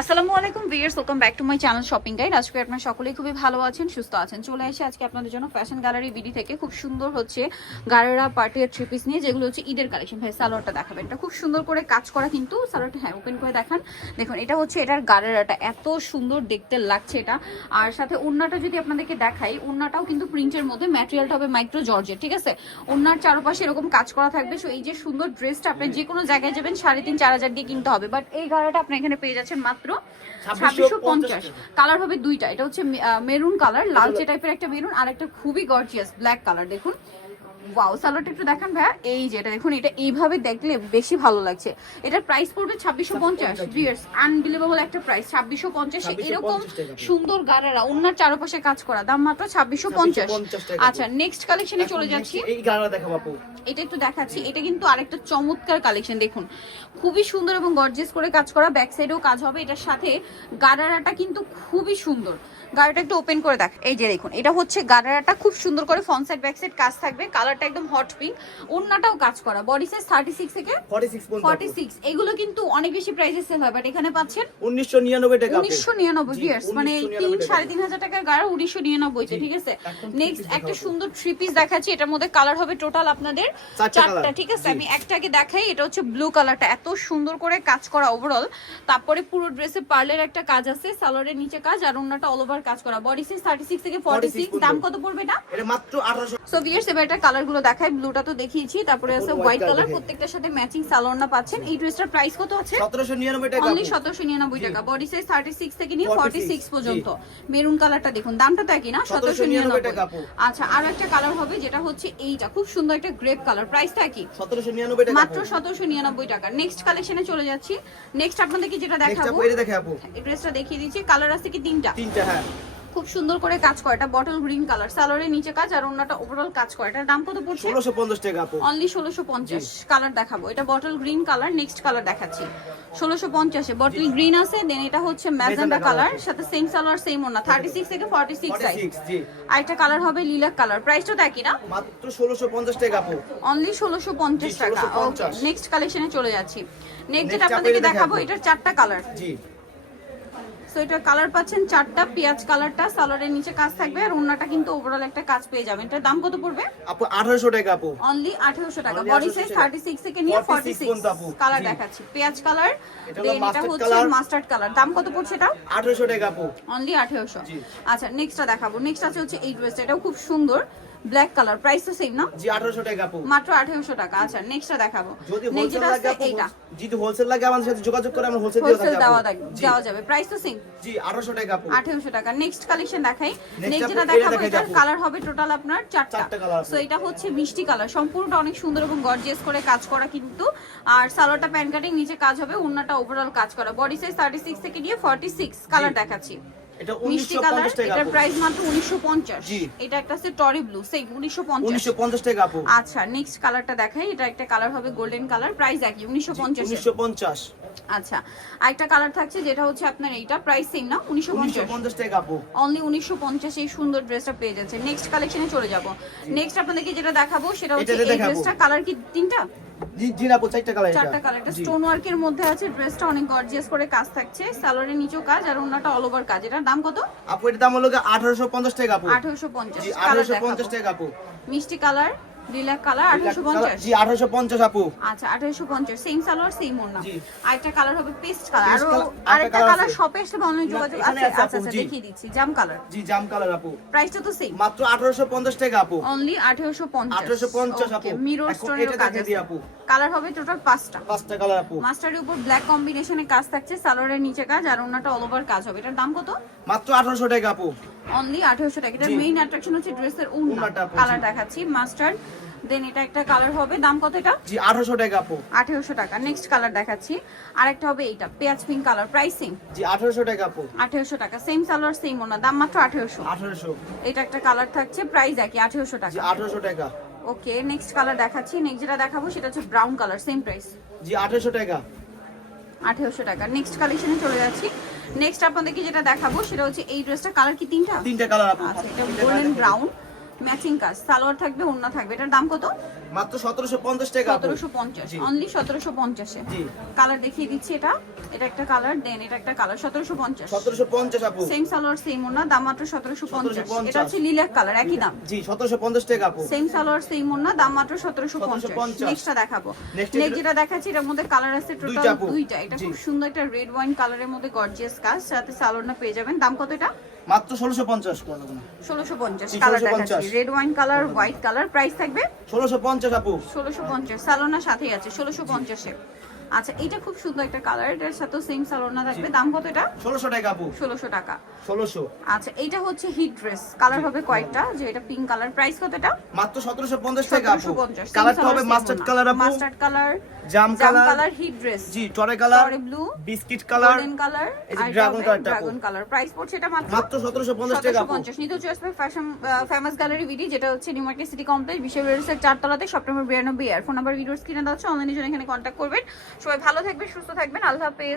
আসসালামু আলাইকুম viewers, welcome back to my channel shopping guide. আজকে আপনারা সকলেই খুবই ভালো আছেন, সুস্থ আছেন। চলে আসে আজকে আপনাদের জন্য ফ্যাশন গ্যালারি বিডি থেকে খুব সুন্দর হচ্ছে গারেরা পার্টি আর থ্রি পিস নিয়ে, যেগুলো হচ্ছে ঈদের কালেকশন। ভাই সালোয়ারটা দেখাবেন, এটা খুব সুন্দর করে কাজ করা, কিন্তু সালোয়ারটা হ্যাঁ ওপেন করে দেখান। দেখুন এটা হচ্ছে এটার গারেরাটা এত সুন্দর দেখতে লাগছে এটা। আর সাথে ওড়নাটা যদি আপনাদেরকে দেখাই, ওড়নাটাও কিন্তু প্রিন্টের মধ্যে, ম্যাটেরিয়ালটা হবে মাইক্রো জর্জেট, ঠিক আছে। ওড়নার চারপাশে এরকম কাজ করা থাকবে। সো এই যে সুন্দর ড্রেসটা আপনি যে কোনো জায়গায় যাবেন 3,500-4,000 দিয়ে কিনতে হবে, বাট এই গাড়াটা আপনি এখানে পেয়ে যাচ্ছেন মাত্র 2650। কালার হবে দুইটা, এটা হচ্ছে মেরুন কালার, লালচে টাইপের একটা মেরুন, আর একটা খুবই গর্জিয়াস ব্ল্যাক কালার। দেখুন ওয়াও, সালোয়ারটা একটু দেখান ভাইয়া। এই যে এটা দেখুন, এটা এইভাবে দেখলে বেশি ভালো লাগছে। এটার প্রাইস পড়বে 2650। ভিউয়ার্স আনবিলিভেবল একটা প্রাইস, 2650 এরকম সুন্দর গারারা ওনার চারপাশে কাজ করা, দাম মাত্র 2650। আচ্ছা নেক্সট কালেকশনে চলে যাচ্ছি। এই গারারা দেখাবো আপু, এটা একটু দেখাচ্ছি। এটা কিন্তু আরেকটা চমৎকার কালেকশন, দেখুন খুবই সুন্দর এবং গর্জিয়াস করে কাজ করা, ব্যাক সাইডেও কাজ হবে। এটার সাথে গারারাটা কিন্তু খুবই সুন্দর। গাড়িটা একটু ওপেন করে দেখ। এই যে দেখুন, এটা হচ্ছে গারারাটা খুব সুন্দর করে ফ্রন্ট সাইড ব্যাক সাইড কাজ থাকবে। কালারটা একদম হট পিঙ্ক, ওন্নাটাও কাজ করা। বডি সাইজ 36 থেকে 46। এগুলো কিন্তু অনেক বেশি প্রাইসে সেল হয়, বাট এখানে পাচ্ছেন 1999 টাকা। 1999 ভিউয়ার্স, মানে 3-3,500 টাকার গাড়া 1999 তে, ঠিক আছে। নেক্সট একটা সুন্দর থ্রি পিস দেখাচ্ছি। এটার মধ্যে কালার হবে টোটাল আপনাদের 4টা, ঠিক আছে। আমি একটাকে দেখাই। এটা হচ্ছে ব্লু কালারটা, এত সুন্দর করে কাজ করা ওভারঅল। তারপরে পুরো ড্রেসে পার্লের একটা কাজ আছে, সালোয়ারের নিচে কাজ, আর ওন্নাটা অল ওভার কাজ করা। বডি সাইজ 36 থেকে 46। দাম কত পড়বে এটা? এটা মাত্র 1800। সো ভিউয়ার্স এবার এটা কালার গুলো দেখাই। ব্লুটা তো দেখিয়েছি, তারপরে আছে হোয়াইট কালার, প্রত্যেকটার সাথে ম্যাচিং সালোয়ারটা পাচ্ছেন। এই ড্রেসটার প্রাইস কত আছে? 1799 টাকা। অনলি 1799 টাকা। বডি সাইজ 36 থেকে নিয়ে 46 পর্যন্ত। মেরুন কালারটা দেখুন, দামটা তো একই না, 1799 টাকা। আচ্ছা আর একটা কালার হবে যেটা হচ্ছে এইটা, খুব সুন্দর একটা গ্রেপ কালার, প্রাইসটা কি? 1799 টাকা, মাত্র 1799 টাকা। নেক্সট কালেকশনে চলে যাচ্ছি। নেক্সট আপনাদেরকে যেটা দেখাবো, এটা দেখে আপু, এই ড্রেসটা দেখিয়ে দিচ্ছি। কালার আছে কি তিনটা? হ্যাঁ। খুব সুন্দর করে কাজ করে, এটা বটল গ্রিন কালার, সালোয়ারের নিচে কাজ, আর ওন্নাটা ওভারঅল কাজ করে। এটার দাম কত পড়ছে? 1650 টাকা আপু। অনলি 1650। কালার দেখাবো, এটা bottle green colour. Next colour দেখাচ্ছি 1650 এ বটল গ্রিন আছে। দেন এটা হচ্ছে ম্যাজেন্ডা কালার, সাথে সেম সালোয়ার সেম ওন্না, 36 থেকে 46 সাইজ। আর একটা কালার হবে লিলাক কালার, প্রাইসটা একই না, মাত্র 1650 টাকা আপু। অনলি 1650 টাকা। ওকে নেক্সট কালেকশনে চলে যাচ্ছি। নেক্সট যেটা আপনাদেরকে দেখাবো, এটার 4টা কালার। জি, সো এটার কালার পাচ্ছেন 4টা। পেঁয়াজ কালারটা, সালোয়ারের নিচে কাজ থাকবে, আর ওন্নাটা কিন্তু ওভারঅল একটা কাজ পেয়ে যাবেন। এটার দাম কত পড়বে? আপু 1800 টাকা আপু। অনলি 1800 টাকা। বডি সাইজ 36 থেকে নিয়ে 46। কালার দেখাচ্ছি, পেঁয়াজ কালার, দেন এটা হচ্ছে মাস্টার্ড কালার। দাম কত পড়ছে এটা? 1800 টাকা আপু। অনলি 1800। আচ্ছা নেক্সটটা দেখাবো। নেক্সট আছে হচ্ছে এই ড্রেসটা, এটাও খুব সুন্দর ব্ল্যাক কালার, প্রাইস তো সেম না? জি 1800 টাকা আপু। মাত্র 1800 টাকা। আচ্ছা নেক্সটটা দেখাবো। যদি নেক্সট হোলসেল লাগে আপু, এইটা যদি হোলসেল লাগে আমাদের সাথে যোগাযোগ করে আমরা হোলসেল দেওয়া যাবে। প্রাইস তো সেম, জি 1800 টাকা আপু। 1800 টাকা। নেক্সট কালেকশন দেখাই। নেক্সট যেটা দেখাবো, এটার কালার হবে টোটাল আপনার 4টা কালার। সো এটা হচ্ছে মিষ্টি কালার, সম্পূর্ণটা অনেক সুন্দর এবং গর্জিয়াস করে কাজ করা কিন্তু। আর সালোয়ারটা প্যান কাটিং, নিচে কাজ হবে, ওন্নাটা ওভারঅল কাজ করা। বডি সাইজ 36 থেকে নিয়ে 46। কালার দেখাচ্ছি, এটা মিষ্টি কালার। 1950 টাকা। এটার প্রাইস মাত্র 1950। জি। এটা একটা আছে টরি ব্লু, সেম 1950 টাকা আপু। আচ্ছা নেক্সট কালারটা দেখাই। এটা একটা কালার হবে গোল্ডেন কালার, প্রাইস একই 1950। আচ্ছা আরেকটা কালার থাকছে যেটা হচ্ছে আপনার এইটা, প্রাইস সেম না, 1950 টাকা আপু। অনলি 1950 এই সুন্দর ড্রেসটা পেয়ে যাচ্ছে। নেক্সট কালেকশনে চলে যাব। নেক্সট আপনাদেরকে যেটা দেখাবো সেটা হচ্ছে এই ড্রেসটা। কালার কি তিনটা? জি আপু, 4টা কালার। 4টা কালার। এটা স্টোন ওয়ার্কের মধ্যে আছে, ড্রেসটা অনেক গর্জিয়াস করে কাজ থাকছে, সালোয়ারের নিচেও কাজ, আর ওন্নাটা অল ওভার কাজ। এটার দাম কত আপু? এর দাম হলো 1850 টাকা আপু। 1850। জি 1850 টাকা আপু। মিষ্টি কালার, লিলাক কালার, 1850। জি 1850 আপু। আচ্ছা 1850, সেম সালোয়ার সেম ওন্না। জি। আরেকটা কালার হবে পেস্ট কালার, আর আরেকটা আরেকটা কালার কালার আছে। শপে আসলে অনলাইন যোগাযোগ আছে। এখানে আছে আচ্ছা আপু, আচ্ছা জি। দেখিয়ে দিচ্ছি, জাম কালার। জি জাম কালার আপু। প্রাইসটা তো সেম, মাত্র 1850 টাকা আপু। অনলি 1850। 1850 আপু। ওকে মিরর এখন স্টোনের এটা কাজ দেখে আছে। দিই আপু। কালার হবে টোটাল 5টা। 5টা কালার আপু। মাস্টারের উপর ব্ল্যাক কম্বিনেশনে কাজ থাকছে, সালোয়ারের নিচে কাজ, আর ওন্নাটা অল ওভার কাজ হবে। এটার দাম কত? মাত্র 1800 টাকা আপু। অনলি 1800 টাকা। এটার জি। মেইন অ্যাট্রাকশন হচ্ছে ড্রেসের ওন্না। ওন্নাটা আপু, কালার জি। দেখাচ্ছি, মাস্টার্ড, দেন এটা একটা কালার হবে। দাম কত এটা? জি 1800 টাকা আপু। 1800 টাকা। নেক্সট কালার দেখাচ্ছি, আরেকটা হবে এইটা পেঁয়াজ পিঙ্ক কালার, প্রাইস সেম জি 1800 টাকা আপু। 1800 টাকা। সেম সালোয়ার সেম ওন্না, দাম মাত্র 1800। 1800। এটা একটা কালার থাকছে, প্রাইস একই 1800 টাকা। জি 1800 টাকা। ওকে নেক্সট কালার দেখাচ্ছি। নেক্সট যেটা দেখাবো সেটা হচ্ছে ব্রাউন কালার, সেম প্রাইস জি 1800 টাকা। 1800 টাকা। নেক্সট কালেকশনে চলে যাচ্ছি। নেক্সট আপনাদেরকে যেটা দেখাবো সেটা হচ্ছে এই ড্রেসটা। কালার কি তিনটা? 3টা কালার আপু। আচ্ছা এটা গোল্ডেন ব্রাউন, ম্যাচিং কাজ, সালোয়ার থাকবে, ওড়না থাকবে। এটার দাম কত? মাত্র 1750 টাকা আপু। 1750, জি। অনলি 1750 এ। জি। কালার দেখিয়ে দিচ্ছি, এটা একটা কালার, দেন এটা একটা কালার, 1750। 1750 আপু। সেম সালোয়ার সেম ওড়না, দাম মাত্র 1750। 1750 এটা হচ্ছে লিলাক কালার, একই দাম। জি 1750 টাকা আপু। সেম সালোয়ার সেম ওড়না, দাম মাত্র 1750। 1750 নেক্সটটা দেখাবো। Next নেক্সট যেটা দেখাচ্ছি এটার মধ্যে কালার আছে দুইটা টোটাল আপু। দুইটা। এটা জি। খুব সুন্দর একটা রেড ওয়াইন কালারের মধ্যে গর্জিয়াস কাজ, সাথে সালোয়ারটা পেয়ে যাবেন। দাম কত এটা? মাত্র 1650 করে দেবো না। 1650। জি, কালার 1650 দেখাচ্ছি, red wine colour, white colour. Price থাকবে 1650 আপু। 1650। সালোনা সাথেই আছে 1650 এ। আচ্ছা, এটা খুব সুন্দর একটা কালার, এটার সাথে সেম সালোনা থাকবে। দাম কত এটা? 1600 টাকা আপু। 1600 টাকা। 1600। আচ্ছা, এটা হচ্ছে হিট ড্রেস, কালার হবে কয়েকটা, যে এটা পিঙ্ক কালার। প্রাইস কত এটা? মাত্র 1750 টাকা আপু। 1750। কালারটা হবে মাস্টার্ড কালার আপু। মাস্টার্ড কালার, জাম কালার, কালার, হিট ড্রেস। জি টরে কালার, টরে blue, biscuit colour, golden colour, এই যে ড্রাগন কালারটা আপু। Dragon colour. প্রাইস পড়ছে এটা মাত্র মাত্র 1750 টাকা আপু। 1750। নিতে চলে আসবে ফ্যাশন ফেমাস গ্যালারি বিডি, যেটা হচ্ছে নিউ মার্কেট সিটি কমপ্লেক্স, বিশ্ববিদ্যালয়ের 4 তলাতে, সেপ্টেম্বর 92 এর। ফোন নাম্বার ভিডিওর স্ক্রিনে দেওয়া আছে, অনলাইনে জন্য এখানে কন্ট্যাক্ট করবেন। সবাই ভালো থাকবেন, সুস্থ থাকবেন, আল্লাহ হাফেজ।